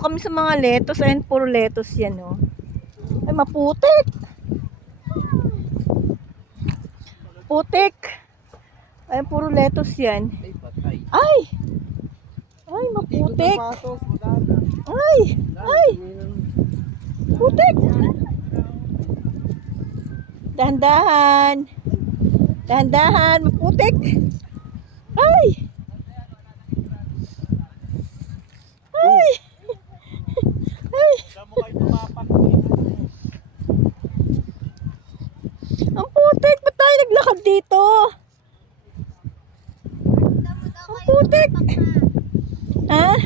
Dito kami sa mga lettuce. Ayan, puro lettuce yan, oh. Ay, maputik. Putik. Ayan, puro lettuce yan. Ay, patay. Ay! Ay, maputik. Ay! Ay! Putik. Dahan-dahan. Dahan-dahan. Maputik. Ay! Ay! Ay! Ang putik. Ba't tayo naglakad dito? Ang putik. Ha?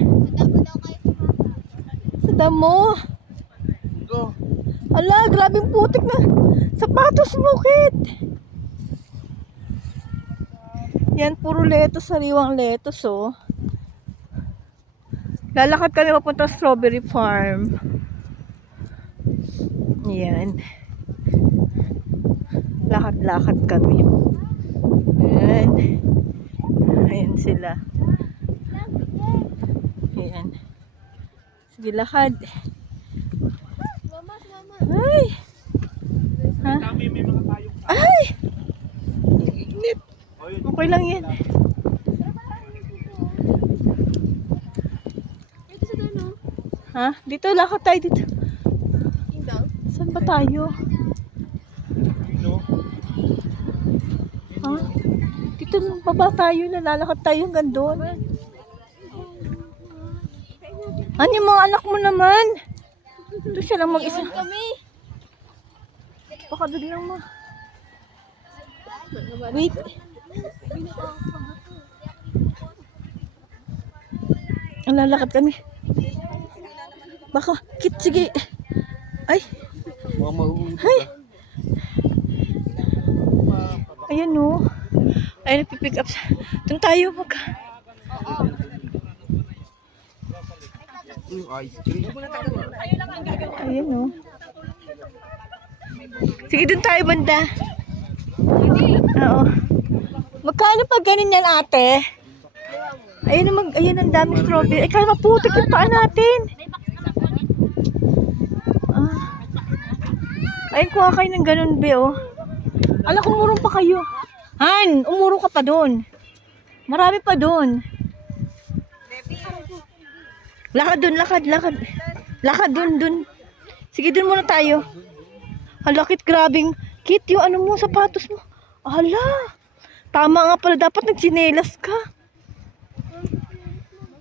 Sa damo. Ala, grabing putik na sapatos mo, Kit. Yan, puro lettuce, sariwang lettuce, oh. Lalakad kami papunta sa strawberry farm. Yan. Lakad-lakad kami. Yan. Ayan sila. Ayan. Sige, lakad. Ay! Ha? Ay! Okay lang yan. Ha? Dito, lakad tayo dito. Saan ba tayo? Ha? Dito, baba tayo. Nalalakad tayo hanggang doon. Ano yung mga anak mo naman? Ito siya lang mag-isa. Baka biglang mo. Wait. Ang lalakad kami. Baka, Kit, sige. Ay. Ay. Ayan, o. Ay, nagpipick up. Doon tayo mag... Ayan, o. Sige, doon tayo banda. Oo. Magkano pag ganun yan, ate? Ayan ang daming strawberry. Ay, kaya maputik yung paa natin. Ayun, kuha kayo ng ganun, be, oh. Ala, umurong pa kayo. Han, umurong ka pa doon. Marami pa doon. Lakad doon, lakad. Lakad doon. Sige, doon muna tayo. Hala, Kit, grabing. Kit, yung ano mo, sapatos mo. Hala. Tama nga pala, dapat nagsinelas ka.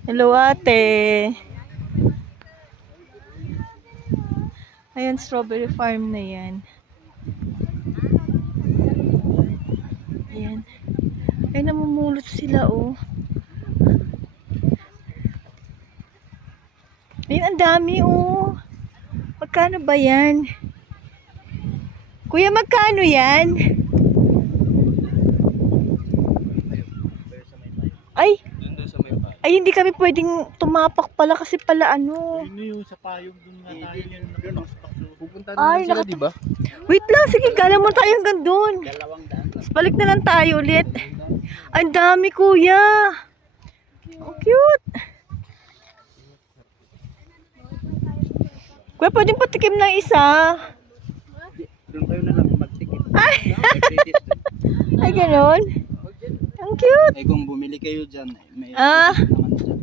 Hello, ate. Ayan, strawberry farm na yan. Ayan. Ay, namumulot sila, oh. Ayan, ang dami, oh. Magkano ba yan? Kuya, magkano yan? Ay, hindi kami pwedeng tumapak pala kasi pala ano. Yun yung sa payong dun nga tayo. Pupunta Ay, na sila, diba? Wait lang, sige, gala mo tayo hanggang doon. Balik na lang tayo ulit. Ang dami, kuya. Ang cute. Kuya, pwedeng patikim ng isa. Doon kayo na lang magtikip. Ay, ganon. Ang cute. Ay, kung bumili kayo dyan, may Ah. naman dyan.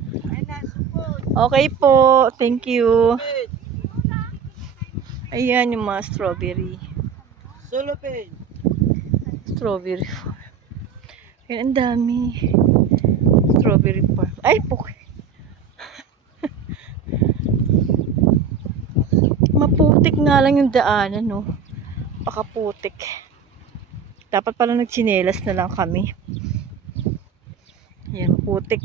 Okay po. Thank you. Ayan yung mga strawberry. Solo pen. Strawberry farm. Ayan, ang dami. Strawberry farm. Ay, puki. Maputik nga lang yung daanan, no? Pakaputik. Dapat pala nagsinelas na lang kami. Ayan, maputik.